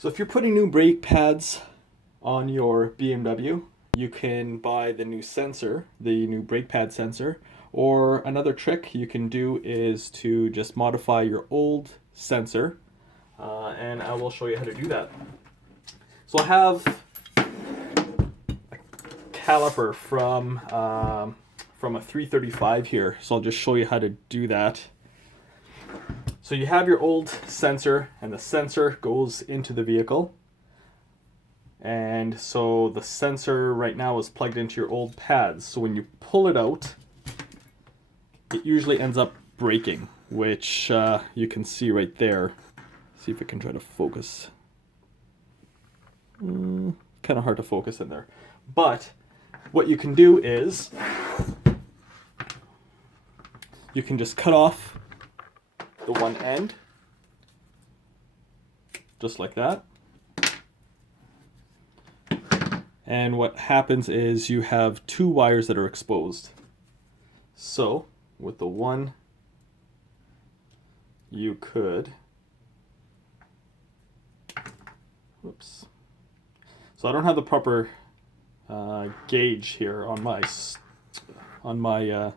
So if you're putting new brake pads on your BMW, you can buy the new sensor, the new brake pad sensor, or another trick you can do is to just modify your old sensor, and I will show you how to do that. So I have a caliper from a 335 here, so I'll just show you how to do that. So you have your old sensor, and the sensor goes into the vehicle. And so the sensor right now is plugged into your old pads. So when you pull it out, it usually ends up breaking, which you can see right there. See if I can try to focus. Kind of hard to focus in there. But what you can do is you can just cut off the one end, just like that. And what happens is you have two wires that are exposed. So with the one, you could, whoops. So I don't have the proper gauge here on my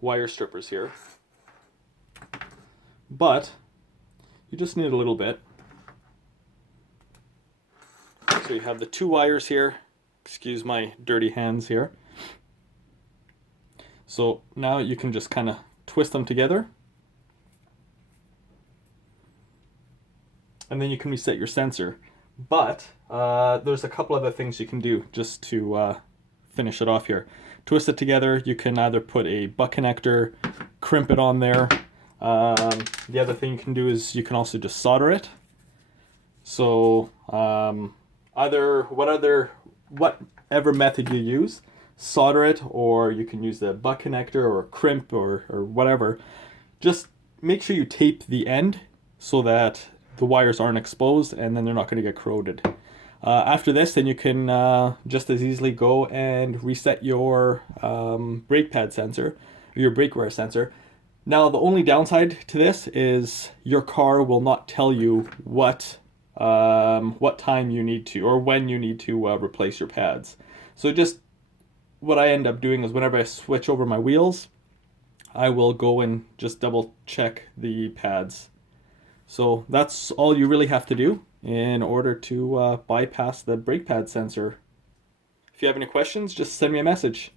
wire strippers here, but you just need a little bit. So you have the two wires here. Excuse my dirty hands here. So now you can just kind of twist them together. And then you can reset your sensor. But there's a couple other things you can do just to finish it off here. Twist it together. You can either put a butt connector, crimp it on there. The other thing you can do is you can also just solder it. So whatever method you use, solder it, or you can use the butt connector or crimp or whatever. Just make sure you tape the end so that the wires aren't exposed, and then they're not going to get corroded. After this, then you can just as easily go and reset your brake pad sensor, or your brake wear sensor. Now, the only downside to this is your car will not tell you what time you need to, or when you need to replace your pads. So just what I end up doing is whenever I switch over my wheels, I will go and just double check the pads. So that's all you really have to do in order to bypass the brake pad sensor. If you have any questions, just send me a message.